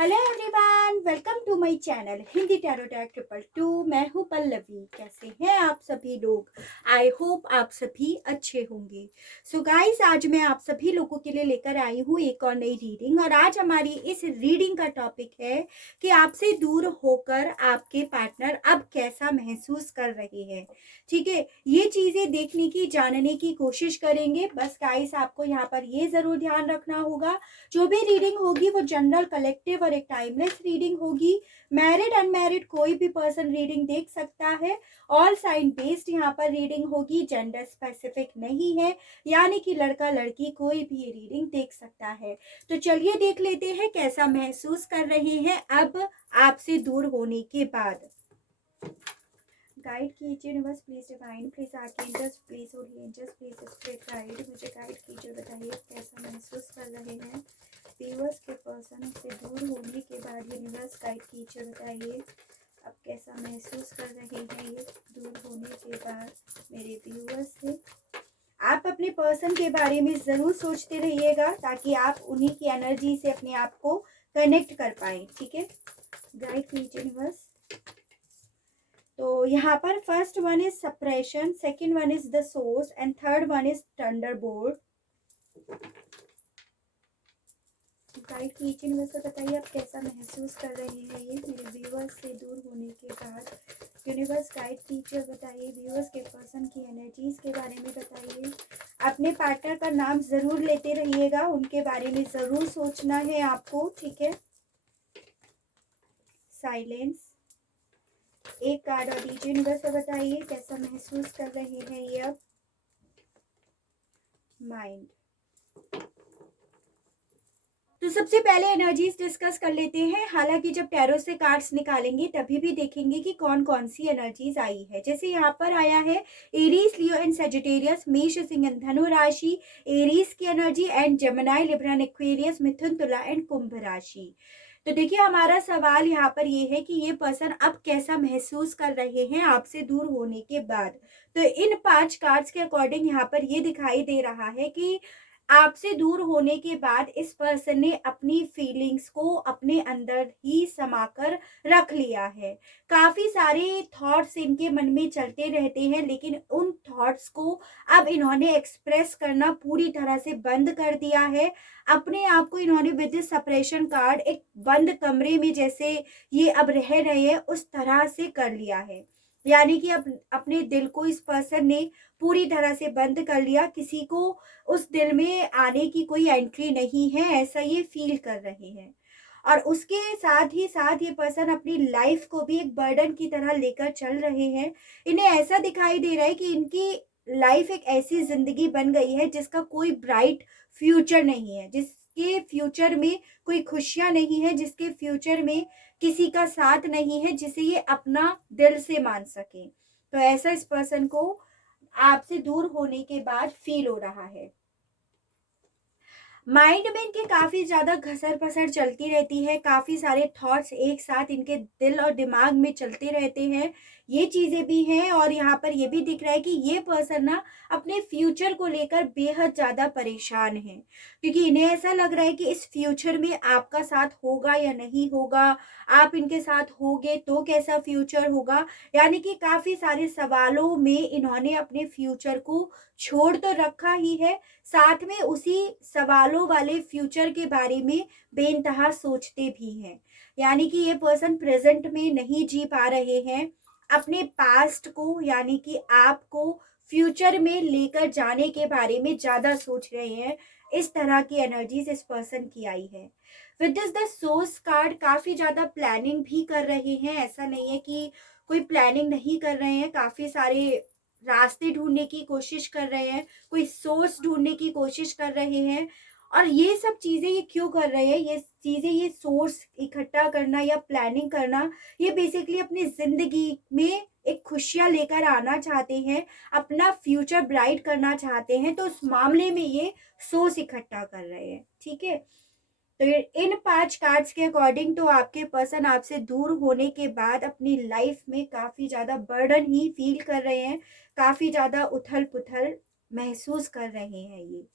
Hello everyone, welcome to my channel Hindi tarot tag 222। मैं हूँ पल्लवी। कैसे हैं आप सभी लोग? आई होप आप सभी अच्छे होंगे। सो गाइस, आज मैं आप सभी लोगों के लिए लेकर आई हूँ एक और नई रीडिंग। और आज हमारी इस रीडिंग का टॉपिक है कि आपसे दूर होकर आपके पार्टनर अब कैसा महसूस कर रहे हैं। ठीक है, ये चीज़ें देखने की, जानने की कोशिश करेंगे। बस गाइस, आपको यहाँ पर ये ज़रूर ध्यान रखना होगा, जो भी रीडिंग होगी वो जनरल, कलेक्टिव और एक टाइमलेस रीडिंग होगी। मैरिड अनमैरिड कोई भी पर्सन रीडिंग देख सकता है। ऑल साइन बेस्ड यहाँ पर रीडिंग होगी, जेंडर स्पेसिफिक नहीं है, यानी कि लड़का लड़की कोई भी ये रीडिंग देख सकता है। तो चलिए देख लेते हैं कैसा महसूस कर रहे हैं अब आपसे दूर होने के बाद। गाइड कीजिए universe, please divine, please archangels, please holy angels, please spirit guide. मुझे गाइड कीजिए, बताइए कैसा महसूस कर रहे हैं व्यूअर्स के पर्सन से दूर होने के बाद। यूनिवर्स गाइड कीजिए, बताइए अब कैसा महसूस कर रहे हैं ये दूर होने के बाद मेरे व्यूअर्स से। आप अपने पर्सन के बारे में ज़रूर सोचते रहिएगा ताकि आप उन्हीं की एनर्जी से अपने आप को कनेक्ट कर पाएँ। ठीक है, गाइड कीजिए यूनिवर्स। तो यहाँ पर first one is suppression, second one is the source and third one is Thunderbolt. Guide कीजिए वैसे, बताइए आप कैसा महसूस कर रहे हैं ये मेरे व्यूअर्स से दूर होने के बाद। यूनिवर्स गाइड कीजिए, बताइए व्यूअर्स के पर्सन की एनर्जीज के बारे में बताइए। अपने पार्टनर का नाम जरूर लेते रहिएगा, उनके बारे में जरूर सोचना है आपको। ठीक है, साइलेंस। एक कार्ड और दीजिए यूनिवर्स से, बताइए कैसा महसूस कर रहे हैं ये अब। माइंड। तो सबसे पहले एनर्जीज डिस्कस कर लेते हैं। हालांकि जब टैरो से कार्ड्स निकालेंगे तभी भी देखेंगे कि कौन कौन सी एनर्जीज आई है। जैसे यहाँ पर आया है एरीज, लियो एंड सेजिटेरियस, मेष, सिंह एंड धनु राशि, एरीज की energy and Gemini, Libra and Aquarius, मिथुन, तुला एंड कुंभ राशि। तो देखिए, हमारा सवाल यहाँ पर ये है कि ये पर्सन अब कैसा महसूस कर रहे हैं आपसे दूर होने के बाद। तो इन 5 कार्ड्स के अकॉर्डिंग यहाँ पर ये दिखाई दे रहा है कि आपसे दूर होने के बाद इस पर्सन ने अपनी फीलिंग्स को अपने अंदर ही समाकर रख लिया है। काफी सारे थॉट्स इनके मन में चलते रहते हैं, लेकिन उन थॉट्स को अब इन्होंने एक्सप्रेस करना पूरी तरह से बंद कर दिया है। अपने आप को इन्होंने विद दिस सेपरेशन कार्ड एक बंद कमरे में जैसे ये अब रह रहे हैं उस तरह से कर लिया है। यानी कि अब अपने दिल को इस पर्सन ने पूरी तरह से बंद कर लिया। किसी को उस दिल में आने की कोई एंट्री नहीं है, ऐसा ये फील कर रहे हैं। और उसके साथ ही साथ ये पर्सन अपनी लाइफ को भी एक बर्डन की तरह लेकर चल रहे हैं। इन्हें ऐसा दिखाई दे रहा है कि इनकी लाइफ एक ऐसी जिंदगी बन गई है जिसका कोई ब्राइट फ्यूचर नहीं है, जिसके फ्यूचर में कोई खुशियां नहीं है, जिसके फ्यूचर में किसी का साथ नहीं है जिसे ये अपना दिल से मान सके। तो ऐसा इस पर्सन को आपसे दूर होने के बाद फील हो रहा है। माइंड में इनके काफी ज्यादा घसर पसर चलती रहती है, काफी सारे थॉट्स एक साथ इनके दिल और दिमाग में चलते रहते हैं। ये चीजें भी हैं। और यहाँ पर ये भी दिख रहा है कि ये पर्सन ना अपने फ्यूचर को लेकर बेहद ज्यादा परेशान है, क्योंकि इन्हें ऐसा लग रहा है कि इस फ्यूचर में आपका साथ होगा या नहीं होगा, आप इनके साथ होगे तो कैसा फ्यूचर होगा। यानी कि काफी सारे सवालों में इन्होंने अपने फ्यूचर को छोड़ तो रखा ही है, साथ में उसी सवालों वाले फ्यूचर के बारे में बेइंतहा सोचते भी हैं। यानी कि ये पर्सन प्रेजेंट में नहीं जी पा रहे हैं, अपने पास्ट को यानी कि आपको फ्यूचर में लेकर जाने के बारे में ज्यादा सोच रहे हैं। इस तरह की एनर्जीज इस पर्सन की आई है। With this the source card काफी ज्यादा प्लानिंग भी कर रहे हैं। ऐसा नहीं है कि कोई प्लानिंग नहीं कर रहे हैं, काफी सारे रास्ते ढूंढने की कोशिश कर रहे हैं, कोई सोर्स ढूंढने की कोशिश कर रहे हैं। और ये सब चीजें ये क्यों कर रहे हैं, ये चीजें, ये सोर्स इकट्ठा करना या प्लानिंग करना, ये बेसिकली अपनी जिंदगी में एक खुशियां लेकर आना चाहते हैं, अपना फ्यूचर ब्राइट करना चाहते हैं। तो उस मामले में ये सोर्स इकट्ठा कर रहे हैं। ठीक है, तो इन 5 कार्ड्स के अकॉर्डिंग तो आपके पर्सन आपसे दूर होने के बाद अपनी लाइफ में काफी ज्यादा बर्डन ही फील कर रहे हैं, काफी ज्यादा उथल पुथल महसूस कर रहे हैं ये।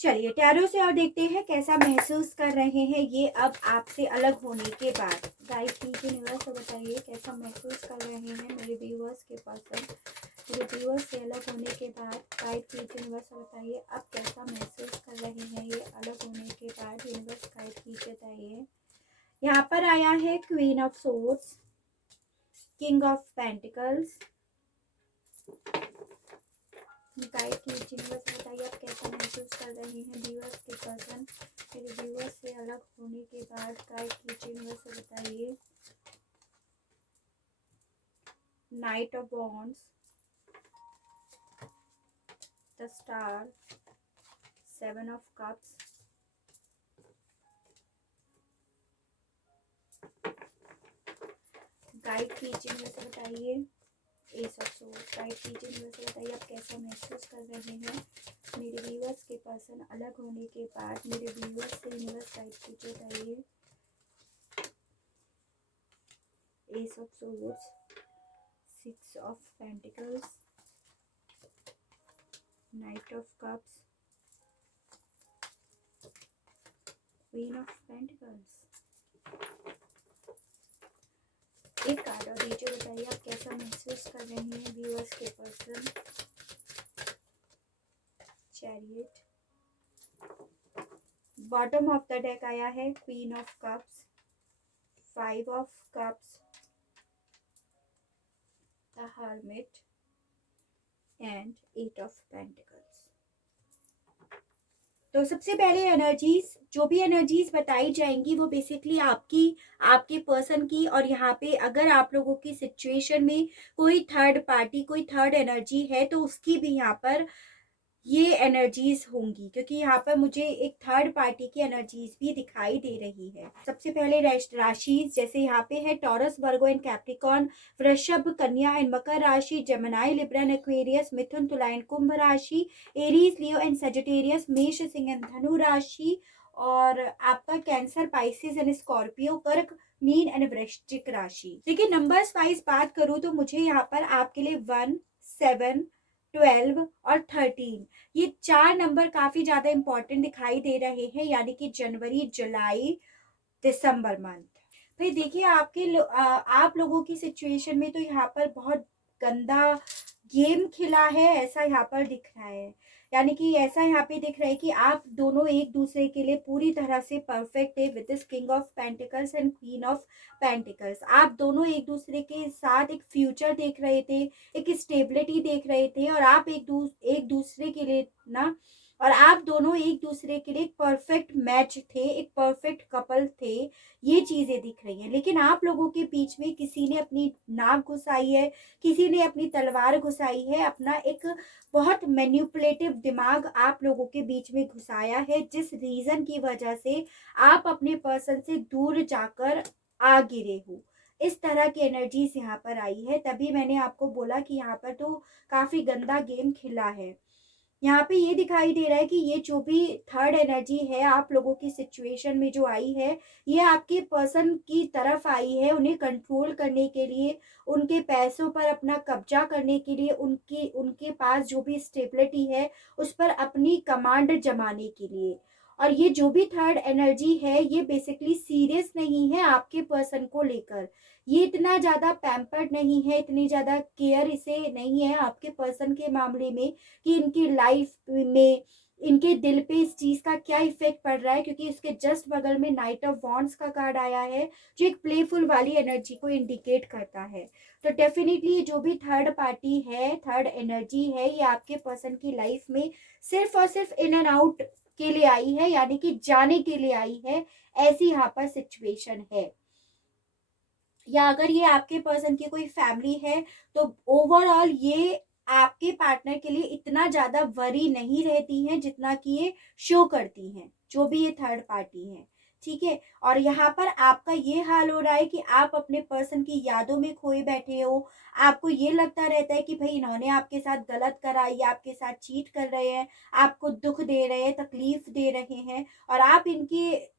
चलिए टैरो से और देखते हैं कैसा महसूस कर रहे हैं ये अब आपसे अलग होने के बाद। गाइड कीजिए यूनिवर्स और बताइए कैसा महसूस कर रहे हैं मेरे व्यूअर्स के पर्सन, मेरे व्यूअर्स से अलग होने के बाद। गाइड कीजिए यूनिवर्स और बताइए अब कैसा महसूस कर रहे हैं ये अलग होने के बाद। यूनिवर्स गाइड कीजिए बताइए। यहाँ पर आया है queen of swords, king of pentacles. Guide कीजिए यूनिवर्स बताइए आप कैसा महसूस कर रहे हैं व्यूअर्स के पर्सन, मेरे व्यूअर्स से अलग होने के बाद। गाइड कीजिए यूनिवर्स बताइए। Knight of wands, the star, seven of cups, guide कीजिए यूनिवर्स बताइए। एस ऑफ सोर्ड्स, गाइड कीजिए यूनिवर्स बताइए आप कैसा महसूस कर रहे हैं मेरे व्यूअर्स के पर्सन अलग होने के बाद। मेरे व्यूअर्स से यूनिवर्स गाइड कीजिए बताइए। S of swords, six of pentacles, night of cups, queen of pentacles. एक कार्ड और दीजिए बताइए आप कैसा महसूस कर रहे हैं व्यूअर्स के person. Chariot, bottom of the deck आया है queen of cups, five of cups, the hermit and eight of pentacles. तो सबसे पहले एनर्जीज, जो भी एनर्जीज बताई जाएंगी वो बेसिकली आपकी, आपके पर्सन की। और यहाँ पे अगर आप लोगों की सिचुएशन में कोई थर्ड पार्टी, कोई थर्ड एनर्जी है तो उसकी भी यहाँ पर ये एनर्जीज होंगी, क्योंकि यहाँ पर मुझे एक थर्ड पार्टी की एनर्जीज भी दिखाई दे रही है। सबसे पहले राशि जैसे यहाँ पे है टॉरस, वर्गो एंड कैप्रिकॉर्न, वृषभ, कन्या एंड मकर राशि, जेमिनी, लिब्रा एंड एक्वेरियस, मिथुन, तुला एंड कुंभ राशि, एरीज, लियो एंड सेजिटेरियस, मेष, सिंह एंड धनु राशि, और आपका कैंसर, पाइसेस एंड स्कॉर्पियो, कर्क, मीन एंड वृश्चिक राशि। देखिए नंबर्स वाइज बात करूं तो मुझे यहाँ पर आपके लिए 1, 7, 12 और 13 ये 4 नंबर काफी ज्यादा इंपॉर्टेंट दिखाई दे रहे हैं, यानी कि जनवरी, जुलाई, दिसंबर मंथ। भाई देखिए आप लोगों की सिचुएशन में तो यहाँ पर बहुत गंदा गेम खिला है ऐसा यहाँ पर दिख रहा है। यानी कि ऐसा यहाँ पे दिख रहा है कि आप दोनों एक दूसरे के लिए पूरी तरह से परफेक्ट है with this king of pentacles and queen of pentacles. आप दोनों एक दूसरे के साथ एक फ्यूचर देख रहे थे, एक स्टेबिलिटी देख रहे थे, और आप एक दूसरे के लिए ना, और आप दोनों एक दूसरे के लिए एक परफेक्ट मैच थे, एक परफेक्ट कपल थे, ये चीजें दिख रही हैं। लेकिन आप लोगों के बीच में किसी ने अपनी नाक घुसाई है, किसी ने अपनी तलवार घुसाई है, अपना एक बहुत मैन्युपुलेटिव दिमाग आप लोगों के बीच में घुसाया है, जिस रीजन की वजह से आप अपने पर्सन से दूर जाकर आ गिरे हो। इस तरह की एनर्जीज यहाँ पर आई है, तभी मैंने आपको बोला कि यहाँ पर तो काफी गंदा गेम खिला है। यहाँ पे ये दिखाई दे रहा है कि ये जो भी थर्ड एनर्जी है आप लोगों की सिचुएशन में जो आई है, ये आपके पर्सन की तरफ आई है उन्हें कंट्रोल करने के लिए, उनके पैसों पर अपना कब्जा करने के लिए, उनके पास जो भी स्टेबिलिटी है उस पर अपनी कमांड जमाने के लिए। और ये जो भी थर्ड एनर्जी है ये बेसिकली सीरियस नहीं है आपके पर्सन को लेकर, ये इतना ज्यादा पैम्पर्ड नहीं है, इतनी ज्यादा केयर इसे नहीं है आपके पर्सन के मामले में कि इनकी लाइफ में, इनके दिल पे इस चीज का क्या इफेक्ट पड़ रहा है। क्योंकि इसके जस्ट बगल में नाइट ऑफ वॉन्ड्स का कार्ड आया है जो एक प्लेफुल वाली एनर्जी को इंडिकेट करता है। तो डेफिनेटली जो भी थर्ड पार्टी है, थर्ड एनर्जी है, ये आपके पर्सन की लाइफ में सिर्फ और सिर्फ इन एंड आउट के लिए आई है, यानी कि जाने के लिए आई है, ऐसी यहाँ पर सिचुएशन है। या अगर ये आपके पर्सन की कोई फैमिली है तो ओवरऑल ये आपके पार्टनर के लिए इतना ज्यादा वरी नहीं रहती हैं जितना कि ये शो करती हैं, जो भी ये थर्ड पार्टी है। ठीक है, और यहाँ पर आपका ये हाल हो रहा है कि आप अपने पर्सन की यादों में खोए बैठे हो। आपको ये लगता रहता है कि भाई इन्होंने आपके साथ गलत करा, ये आपके साथ चीट कर रहे हैं, आपको दुख दे रहे हैं, तकलीफ दे रहे हैं, और आप इनके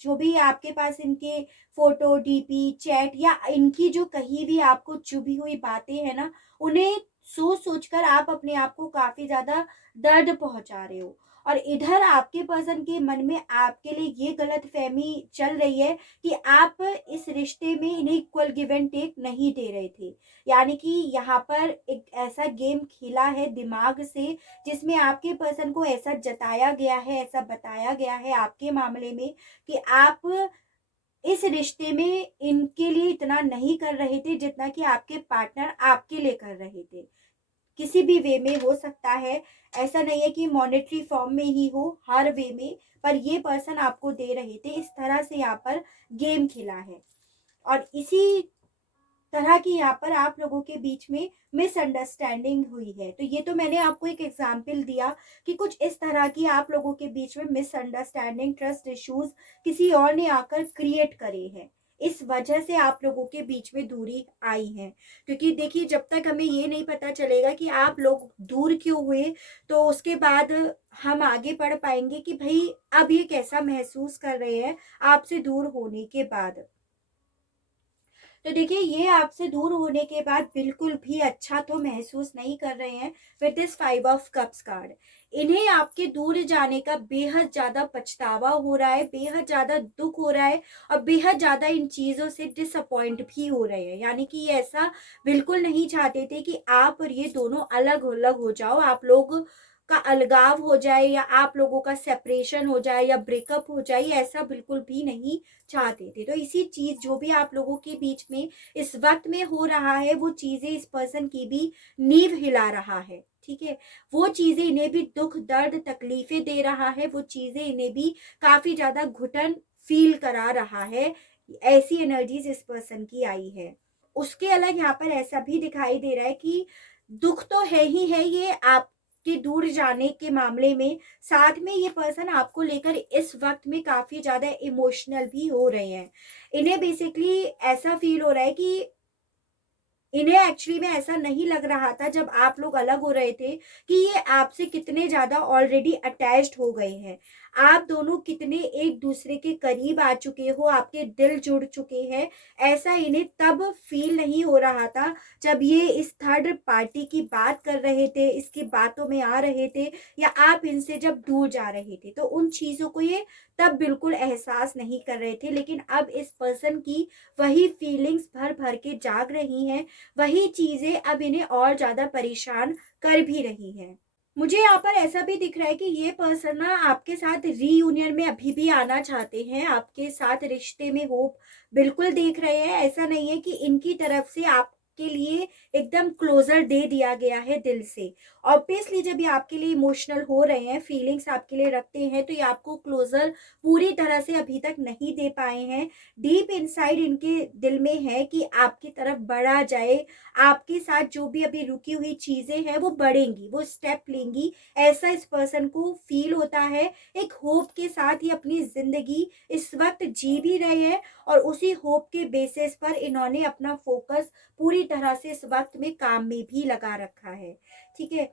जो भी आपके पास इनके फोटो, डीपी, चैट, या इनकी जो कहीं भी आपको चुभी हुई बातें हैं ना, उन्हें सोच सोचकर आप अपने आप को काफी ज्यादा दर्द पहुंचा रहे हो। और इधर आपके पर्सन के मन में आपके लिए ये गलतफहमी चल रही है कि आप इस रिश्ते में इन्हें इक्वल गिव एंड टेक नहीं दे रहे थे। यानी कि यहाँ पर एक ऐसा गेम खेला है दिमाग से, जिसमें आपके पर्सन को ऐसा जताया गया है, ऐसा बताया गया है आपके मामले में कि आप इस रिश्ते में इनके लिए इतना नहीं कर रहे थे जितना कि आपके पार्टनर आपके लिए कर रहे थे। किसी भी वे में हो सकता है, ऐसा नहीं है कि मॉनेटरी फॉर्म में ही हो, हर वे में, पर ये पर्सन आपको दे रहे थे। इस तरह से यहाँ पर गेम खेला है और इसी तरह की यहाँ पर आप लोगों के बीच में मिसअंडरस्टैंडिंग हुई है। तो ये तो मैंने आपको एक एग्जाम्पल दिया कि कुछ इस तरह की आप लोगों के बीच में मिसअंडरस्टैंडिंग, ट्रस्ट इश्यूज किसी और ने आकर क्रिएट करे हैं। इस वजह से आप लोगों के बीच में दूरी आई है। क्योंकि देखिए, जब तक हमें ये नहीं पता चलेगा कि आप लोग दूर क्यों हुए, तो उसके बाद हम आगे बढ़ पाएंगे कि भाई अब ये कैसा महसूस कर रहे हैं आपसे दूर होने के बाद। तो देखिए, ये आपसे दूर होने के बाद बिल्कुल भी अच्छा तो महसूस नहीं कर रहे हैं with this 5 of cups card. इन्हें आपके दूर जाने का बेहद ज्यादा पछतावा हो रहा है, बेहद ज्यादा दुख हो रहा है और बेहद ज्यादा इन चीजों से डिसअपॉइंट भी हो रहे हैं। यानी कि ये ऐसा बिल्कुल नहीं चाहते थे कि आप और ये दोनों अलग अलग हो जाओ, आप लोग का अलगाव हो जाए या आप लोगों का सेपरेशन हो जाए या ब्रेकअप हो जाए, ऐसा बिल्कुल भी नहीं चाहते थे। तो इसी चीज जो भी आप लोगों के बीच में इस वक्त में हो रहा है, वो चीजें इस पर्सन की भी नींव हिला रहा है। ठीक है, वो चीजें इन्हें भी दुख दर्द तकलीफें दे रहा है, वो चीजें इन्हें भी काफी ज्यादा घुटन फील करा रहा है। ऐसी एनर्जीज इस पर्सन की आई है। उसके अलग यहाँ पर ऐसा भी दिखाई दे रहा है कि दुख तो है ही है ये आपके दूर जाने के मामले में, साथ में ये पर्सन आपको लेकर इस वक्त में काफी ज्यादा इमोशनल भी हो रहे हैं। इन्हें बेसिकली ऐसा फील हो रहा है कि इन्हें एक्चुअली में ऐसा नहीं लग रहा था जब आप लोग अलग हो रहे थे कि ये आपसे कितने ज्यादा ऑलरेडी अटैच्ड हो गए हैं। आप दोनों कितने एक दूसरे के करीब आ चुके हो, आपके दिल जुड़ चुके हैं। ऐसा इन्हें तब फील नहीं हो रहा था जब ये इस थर्ड पार्टी की बात कर रहे थे, इसकी बातों में आ रहे थे, या आप इनसे जब दूर जा रहे थे, तो उन चीजों को ये तब बिल्कुल एहसास नहीं कर रहे थे। लेकिन अब इस पर्सन की वही फीलिंग्स भर भर के जाग रही हैं, वही चीजें अब इन्हें और ज्यादा परेशान कर भी रही हैं। मुझे यहाँ पर ऐसा भी दिख रहा है कि ये पर्सन ना आपके साथ रीयूनियन में अभी भी आना चाहते हैं, आपके साथ रिश्ते में होप बिल्कुल देख रहे हैं। ऐसा नहीं है कि इनकी तरफ से आपके लिए एकदम क्लोजर दे दिया गया है दिल से। ऑब्वियसली जब ये आपके लिए इमोशनल हो रहे हैं, फीलिंग्स आपके लिए रखते हैं, तो ये आपको क्लोजर पूरी तरह से अभी तक नहीं दे पाए हैं। डीप इनसाइड इनके दिल में है कि आपकी तरफ बढ़ा जाए, आपके साथ जो भी अभी रुकी हुई चीजें हैं वो बढ़ेंगी, वो स्टेप लेंगी, ऐसा इस पर्सन को फील होता है। एक होप के साथ ही अपनी जिंदगी इस वक्त जी भी रहे हैं और उसी होप के बेसिस पर इन्होंने अपना फोकस पूरी तरह से इस वक्त में काम में भी लगा रखा है। ठीक है,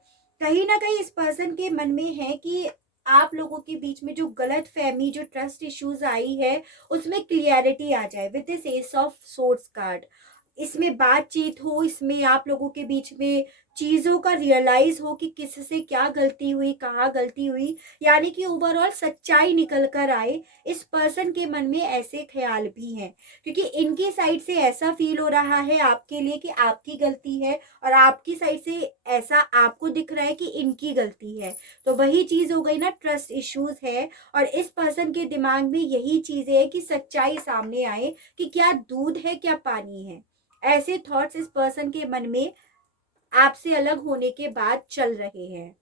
कहीं ना कहीं इस पर्सन के मन में है कि आप लोगों के बीच में जो गलत फहमी, जो ट्रस्ट इश्यूज आई है, उसमें क्लियरिटी आ जाए with this S of swords card. इसमें बातचीत हो, इसमें आप लोगों के बीच में चीजों का रियलाइज हो कि किससे क्या गलती हुई, कहाँ गलती हुई, यानी कि ओवरऑल सच्चाई निकल कर आए। इस पर्सन के मन में ऐसे ख्याल भी हैं, क्योंकि इनकी साइड से ऐसा फील हो रहा है आपके लिए कि आपकी गलती है, और आपकी साइड से ऐसा आपको दिख रहा है कि इनकी गलती है। तो वही चीज हो गई ना, ट्रस्ट इश्यूज है। और इस पर्सन के दिमाग में यही चीजें है कि सच्चाई सामने आए कि क्या दूध है क्या पानी है। ऐसे थॉट्स इस पर्सन के मन में आपसे अलग होने के बाद चल रहे हैं।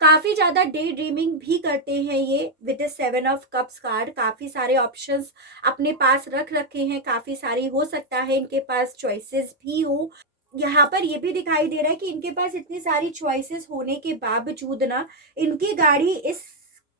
काफी ज्यादा डे ड्रीमिंग भी करते हैं ये with the 7 of cups card. काफी सारे ऑप्शंस अपने पास रख रखे हैं, काफी सारी हो सकता है इनके पास चॉइसेस भी हो। यहाँ पर ये भी दिखाई दे रहा है कि इनके पास इतनी सारी चॉइसेस होने के बावजूद ना, इनकी गाड़ी इस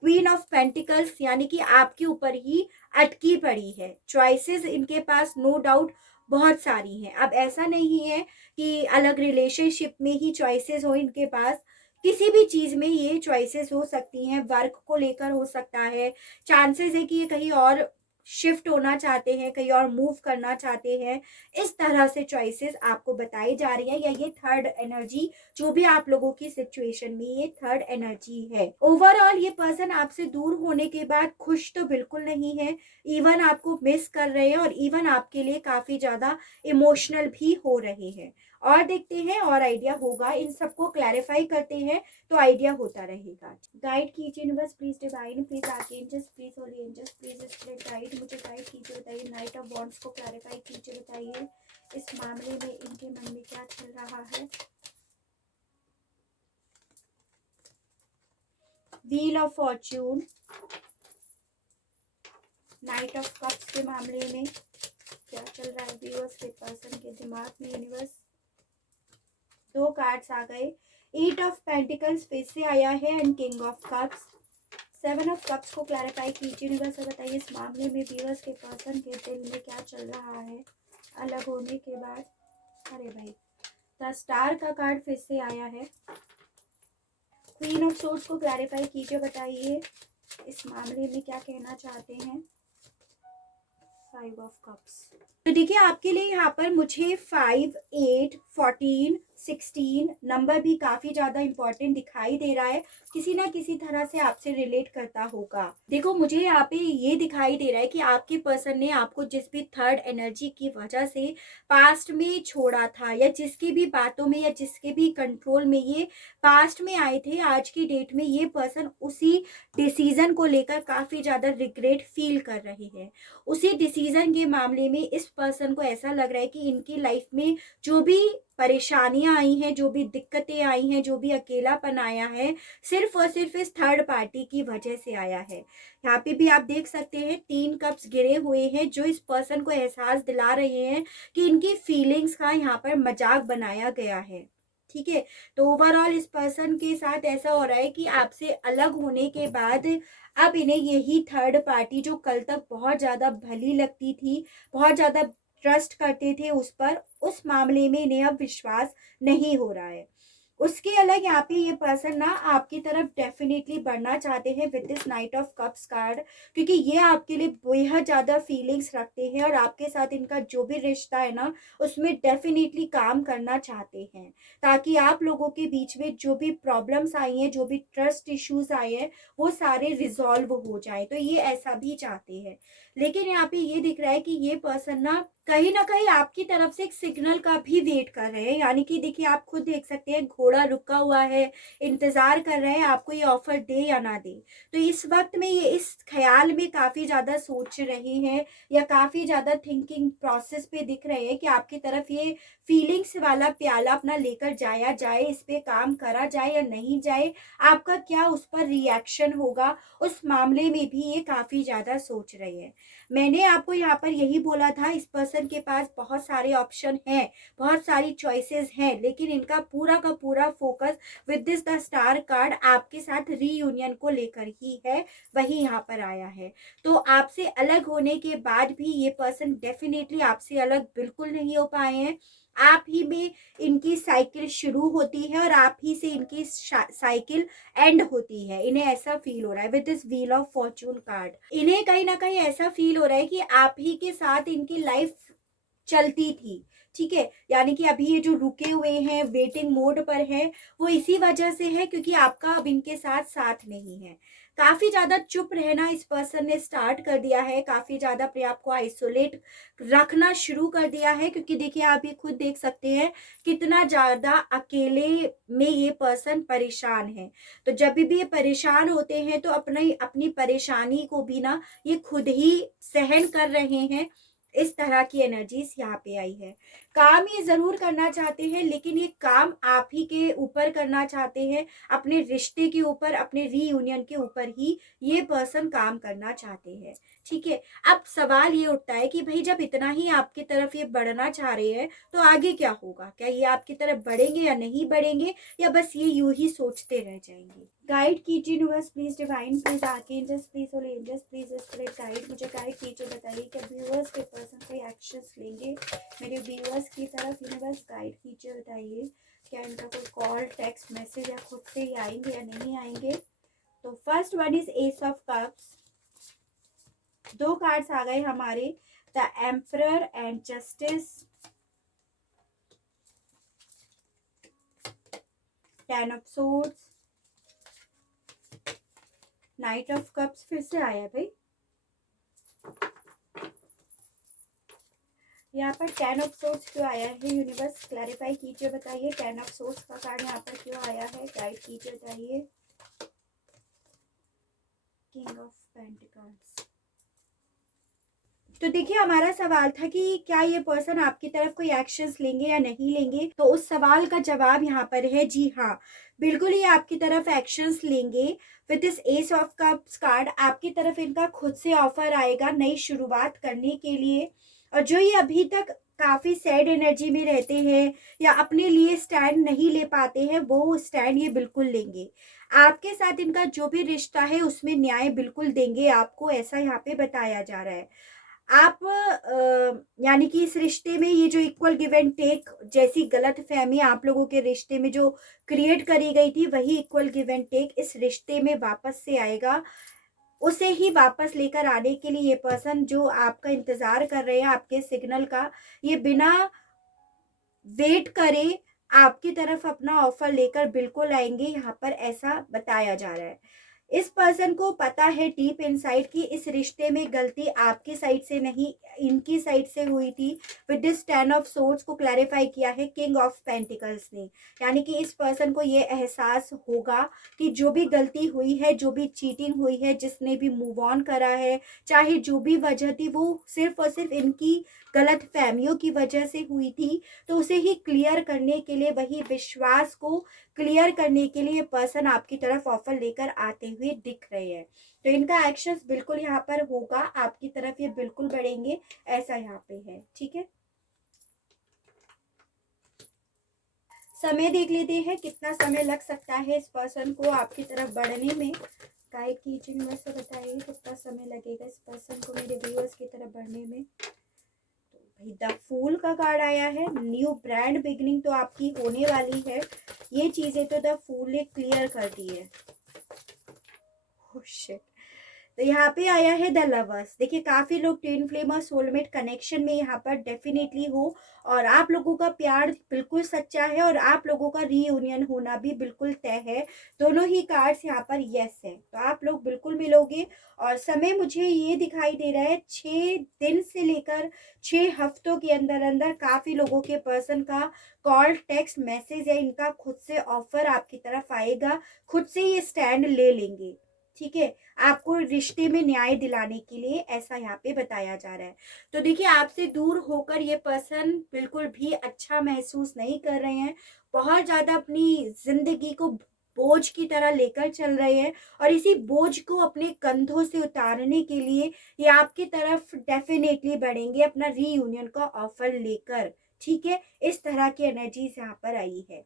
क्वीन ऑफ पेंटिकल्स यानी कि आपके ऊपर ही अटकी पड़ी है। चॉइसेस इनके पास नो डाउट बहुत सारी हैं। अब ऐसा नहीं है कि अलग रिलेशनशिप में ही चॉइसेस हो इनके पास, किसी भी चीज में ये चॉइसेस हो सकती हैं। वर्क को लेकर हो सकता है, चांसेस है कि ये कहीं और शिफ्ट होना चाहते हैं, कहीं और मूव करना चाहते हैं, इस तरह से चॉइसेस आपको बताई जा रही है, या ये थर्ड एनर्जी जो भी आप लोगों की सिचुएशन में ये थर्ड एनर्जी है। ओवरऑल ये पर्सन आपसे दूर होने के बाद खुश तो बिल्कुल नहीं है, इवन आपको मिस कर रहे हैं और इवन आपके लिए काफी ज्यादा इमोशनल भी हो रहे हैं। और देखते हैं और आइडिया होगा, इन सबको क्लैरिफाई करते हैं तो आइडिया होता रहेगा। गाइड कीजिए universe, please divine, please archangels, please holy angels, please spirit guide, मुझे गाइड कीजिए, बताइए नाइट ऑफ वॉन्ड्स को क्लैरिफाई कीजिए, बताइए इस मामले में इनके मन में क्या चल रहा है। Wheel of Fortune, night of cups के मामले में क्या चल रहा है व्यूअर्स के पर्सन के दिमाग में। यूनिवर्स, 2 कार्ड्स आ गए, 8 ऑफ पेंटिकल्स फिर से आया है and king of cups. 7 of cups को क्लैरिफाई कीजिए यूनिवर्स, बताइए इस मामले में व्यूअर्स के पर्सन के दिल में क्या चल रहा है अलग होने के बाद। अरे भाई, द स्टार का कार्ड फिर से आया है। क्वीन ऑफ सोर्ड्स को क्लैरिफाई कीजिए, बताइए इस मामले में क्या कहना चाहते हैं। 5 ऑफ कप्स। तो देखिए आपके लिए यहाँ पर मुझे 5, 8, 14, 16 नंबर भी काफी ज्यादा इंपॉर्टेंट दिखाई दे रहा है, किसी ना किसी तरह से आपसे रिलेट करता होगा। देखो मुझे यहाँ पे ये दिखाई दे रहा है कि आपके पर्सन ने आपको जिस भी थर्ड एनर्जी की वजह से पास्ट में छोड़ा था, या जिसकी भी बातों में या जिसके भी कंट्रोल में ये पास्ट में आए थे, आज की डेट में ये पर्सन उसी डिसीजन को लेकर काफी ज्यादा रिग्रेट फील कर रहे हैं। उसी डिसीजन के मामले में इस पर्सन को ऐसा लग रहा है कि इनकी लाइफ में जो भी परेशानियां आई हैं, जो भी दिक्कतें आई हैं, जो भी अकेलापन आया है, सिर्फ और सिर्फ इस थर्ड पार्टी की वजह से आया है। यहाँ पे भी आप देख सकते हैं 3 कप्स गिरे हुए हैं, जो इस पर्सन को एहसास दिला रहे हैं कि इनकी फीलिंग्स का यहाँ पर मजाक बनाया गया है। ठीक है, तो ओवरऑल इस पर्सन के साथ ऐसा हो रहा है कि आपसे अलग होने के बाद अब इन्हें यही थर्ड पार्टी जो कल तक बहुत ज्यादा भली लगती थी, बहुत ज्यादा ट्रस्ट करते थे उस पर, उस मामले में इन्हें अब विश्वास नहीं हो रहा है। उसके अलग यहाँ पे ये पर्सन ना आपकी तरफ डेफिनेटली बढ़ना चाहते हैं with this night of cups card, क्योंकि ये आपके लिए बेहद ज्यादा फीलिंग्स रखते हैं और आपके साथ इनका जो भी रिश्ता है ना उसमें डेफिनेटली काम करना चाहते हैं, ताकि आप लोगों के बीच में जो भी प्रॉब्लम्स आई हैं, जो भी ट्रस्ट इश्यूज आए हैं, वो सारे रिजॉल्व हो जाए। तो ये ऐसा भी चाहते हैं, लेकिन यहाँ पे ये दिख रहा है कि ये पर्सन ना कहीं आपकी तरफ से एक सिग्नल का भी वेट कर रहे हैं। यानी कि देखिए आप खुद देख सकते हैं, घोड़ा रुका हुआ है, इंतजार कर रहे हैं आपको ये ऑफर दे या ना दे। तो इस वक्त में ये इस ख्याल में काफी ज्यादा सोच रहे हैं, या काफी ज्यादा थिंकिंग प्रोसेस पे दिख रहे हैं कि आपकी तरफ ये फीलिंग्स वाला प्याला अपना लेकर जाया जाए, इस पे काम करा जाए या नहीं जाए, आपका क्या उस पर रिएक्शन होगा, उस मामले में भी ये काफी ज्यादा सोच रहे हैं। मैंने आपको यहाँ पर यही बोला था, इस पर्सन के पास बहुत सारे ऑप्शन हैं, बहुत सारी चॉइसेस हैं, लेकिन इनका पूरा का पूरा focus with this the star card आपके साथ रीयूनियन को लेकर ही है, वही यहाँ पर आया है। तो आपसे अलग होने के बाद भी ये पर्सन डेफिनेटली आपसे अलग बिल्कुल नहीं हो पाए हैं। आप ही में इनकी साइकिल शुरू होती है और आप ही से इनकी साइकिल एंड होती है, इन्हें ऐसा फील हो रहा है with this wheel of Fortune card. इन्हें कहीं ना कहीं ऐसा फील हो रहा है कि आप ही के साथ इनकी लाइफ चलती थी। ठीक है, यानी कि अभी ये जो रुके हुए हैं, वेटिंग मोड पर है, वो इसी वजह से है क्योंकि आपका अब इनके साथ साथ नहीं है। काफी ज्यादा चुप रहना इस पर्सन ने स्टार्ट कर दिया है, काफी ज्यादा अपने आप को आइसोलेट रखना शुरू कर दिया है, क्योंकि देखिए आप ये खुद देख सकते हैं कितना ज्यादा अकेले में ये पर्सन परेशान है। तो जब भी ये परेशान होते हैं तो अपनी अपनी परेशानी को भी ना ये खुद ही सहन कर रहे हैं। इस तरह की एनर्जीज यहाँ पे आई है। काम ये जरूर करना चाहते हैं, लेकिन ये काम आप ही के ऊपर करना चाहते हैं, अपने रिश्ते के ऊपर, अपने रीयूनियन के ऊपर ही ये पर्सन काम करना चाहते हैं। ठीक है, अब सवाल ये उठता है कि भाई जब इतना ही आपकी तरफ ये बढ़ना चाह रहे हैं तो आगे क्या होगा, क्या ये आपकी तरफ बढ़ेंगे या नहीं बढ़ेंगे, या बस ये यूं ही सोचते रह जाएंगे। गाइड कीजिए universe, please divine, please archangels, please holy angels, please spirit guide, मुझे गाइड कीजिए, बताइए क्या व्यूअर्स के पर्सन कोई एक्शंस लेंगे मेरे व्यूअर्स की तरफ। यूनिवर्स गाइड कीजिए, बताइए क्या इनका कोई कॉल, टेक्स्ट मैसेज या खुद से ही आएंगे या नहीं आएंगे। तो first one is S of cups, दो कार्ड्स आ गए हमारे, the emperor and justice, 10 of swords, night of cups फिर से आया भाई। यहाँ पर 10 ऑफ सोर्ड्स क्यों आया है? यूनिवर्स क्लैरिफाई कीजिए, बताइए 10 ऑफ सोर्ड्स का कार्ड यहाँ पर क्यों आया है? गाइड कीजिए, बताइए। King of pentacles. तो देखिए हमारा सवाल था कि क्या ये पर्सन आपकी तरफ कोई एक्शंस लेंगे या नहीं लेंगे, तो उस सवाल का जवाब यहाँ पर है जी हाँ, बिल्कुल ये आपकी तरफ एक्शंस लेंगे। With this S of cups card आपकी तरफ इनका खुद से ऑफर आएगा नई शुरुआत करने के लिए। और जो ये अभी तक काफी सैड एनर्जी में रहते हैं या अपने लिए स्टैंड नहीं ले पाते हैं, वो स्टैंड ये बिल्कुल लेंगे। आपके साथ इनका जो भी रिश्ता है उसमें न्याय बिल्कुल देंगे आपको, ऐसा यहाँ पे बताया जा रहा है। आप यानी कि इस रिश्ते में ये जो इक्वल गिव एंड टेक जैसी गलत फहमी आप लोगों के रिश्ते में जो क्रिएट करी गई थी, वही इक्वल गिव एंड टेक इस रिश्ते में वापस से आएगा। उसे ही वापस लेकर आने के लिए ये पर्सन जो आपका इंतजार कर रहे हैं आपके सिग्नल का, ये बिना वेट करे आपकी तरफ अपना ऑफर लेकर बिल्कुल आएंगे, यहाँ पर ऐसा बताया जा रहा है। इस पर्सन को पता है डीप इनसाइड कि इस रिश्ते में गलती आपकी साइड से नहीं इनकी साइड से हुई थी। विद दिस 10 ऑफ सोर्ड्स को क्लैरिफाई किया है किंग ऑफ पेंटिकल्स ने, यानी कि इस पर्सन को ये एहसास होगा कि जो भी गलती हुई है, जो भी चीटिंग हुई है, जिसने भी मूव ऑन करा है, चाहे जो भी वजह थी, वो सिर्फ और सिर्फ इनकी गलत फहमियों की वजह से हुई थी। तो उसे ही क्लियर करने के लिए, वही विश्वास को क्लियर करने के लिए पर्सन आपकी तरफ ऑफर लेकर आते हुए दिख रहे हैं। तो इनका एक्शंस बिल्कुल यहाँ पर होगा, आपकी तरफ ये बिल्कुल बढ़ेंगे, ऐसा यहाँ पे है। ठीक है, समय देख लेते हैं कितना समय लग सकता है इस पर्सन को आपकी तरफ बढ़ने में। गाइड कीजिए, यूनिवर्स बताइए कितना समय लगेगा इस पर्सन को मेरे व्यूअर्स की तरफ बढ़ने में। द फूल का कार्ड आया है, न्यू ब्रांड बिगनिंग तो आपकी होने वाली है, ये चीजें तो द फूल ने क्लियर कर दी है। oh shit. तो यहाँ पे आया है द लवर्स। देखिए काफी लोग ट्विन फ्लेम और सोलमेट कनेक्शन में यहाँ पर डेफिनेटली हो, और आप लोगों का प्यार बिल्कुल सच्चा है और आप लोगों का रीयूनियन होना भी बिल्कुल तय है। दोनों ही कार्ड्स यहाँ पर यस है, तो आप लोग बिल्कुल मिलोगे। और समय मुझे ये दिखाई दे रहा है 6 दिन से लेकर 6 हफ्तों के अंदर अंदर काफी लोगों के पर्सन का कॉल, टेक्स्ट, मैसेज या इनका खुद से ऑफर आपकी तरफ आएगा, खुद से ये स्टैंड ले लेंगे। ठीक है, आपको रिश्ते में न्याय दिलाने के लिए, ऐसा यहाँ पे बताया जा रहा है। तो देखिए आपसे दूर होकर ये पर्सन बिल्कुल भी अच्छा महसूस नहीं कर रहे हैं, बहुत ज्यादा अपनी जिंदगी को बोझ की तरह लेकर चल रहे हैं, और इसी बोझ को अपने कंधों से उतारने के लिए ये आपकी तरफ डेफिनेटली बढ़ेंगे अपना रीयूनियन का ऑफर लेकर। ठीक है, इस तरह की एनर्जीज यहाँ पर आई है।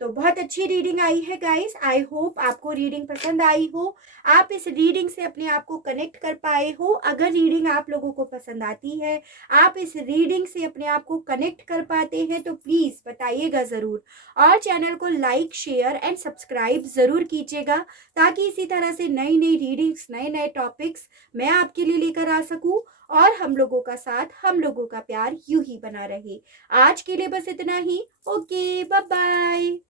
तो बहुत अच्छी रीडिंग आई है गाइस, आई होप आपको रीडिंग पसंद आई हो, आप इस रीडिंग से अपने आप को कनेक्ट कर पाए हो। अगर रीडिंग आप लोगों को पसंद आती है, आप इस रीडिंग से अपने आप को कनेक्ट कर पाते हैं, तो प्लीज बताइएगा जरूर, और चैनल को लाइक, शेयर एंड सब्सक्राइब जरूर कीजिएगा, ताकि इसी तरह से नई नई रीडिंग्स, नए नए टॉपिक्स मैं आपके लिए लेकर आ सकूं, और हम लोगों का साथ, हम लोगों का प्यार यूं ही बना रहे। आज के लिए बस इतना ही। Okay, bye bye.